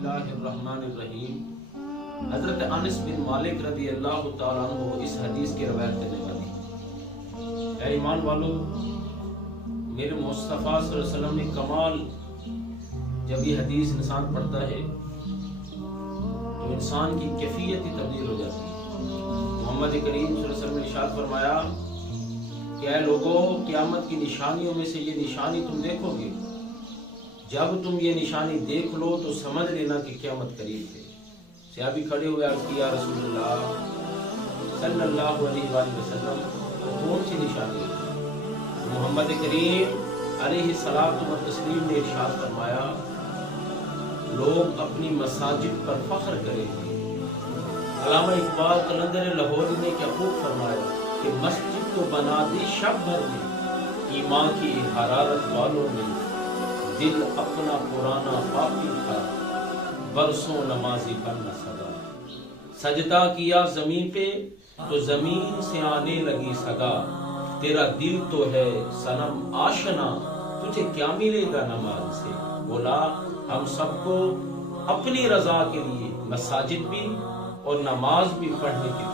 اللہ الرحمن الرحیم۔ حضرت انس بن مالک رضی اللہ تعالیٰ عنہ اس حدیث کی روایت کرنے والی۔ اے ایمان والو، میرے مصطفیٰ صلی اللہ علیہ وسلم نے کمال، جب یہ حدیث انسان پڑھتا ہے تو انسان کی کیفیت ہی تبدیل ہو جاتی ہے۔ محمد کریم صلی اللہ علیہ وسلم نے ارشاد فرمایا کہ اے لوگو، قیامت کی نشانیوں میں سے یہ نشانی تم دیکھو گے، جب تم یہ نشانی دیکھ لو تو سمجھ لینا کہ قیامت قریب ہے۔ صحابی کھڑے ہوئے عرض کیا رسول اللہ صلی اللہ علیہ وآلہ وسلم، کون سی نشانی ہے؟ محمد کریم علیہ الصلوۃ والتسلیم نے ارشاد فرمایا، لوگ اپنی مساجد پر فخر کریں گے۔ علامہ اقبال قلندر لاہوری نے کیا خوب فرمایا کہ مسجد تو بنا دی شب بھر میں، ایمان کی حرارت والوں نے دل اپنا پرانا باقی تھا، برسوں نمازی پر نہ صدا۔ سجدہ کیا زمین پہ تو زمین سے آنے لگی صدا، تیرا دل تو ہے صنم آشنا، تجھے کیا ملے گا نماز سے۔ بولا ہم سب کو اپنی رضا کے لیے مساجد بھی اور نماز بھی پڑھنے کی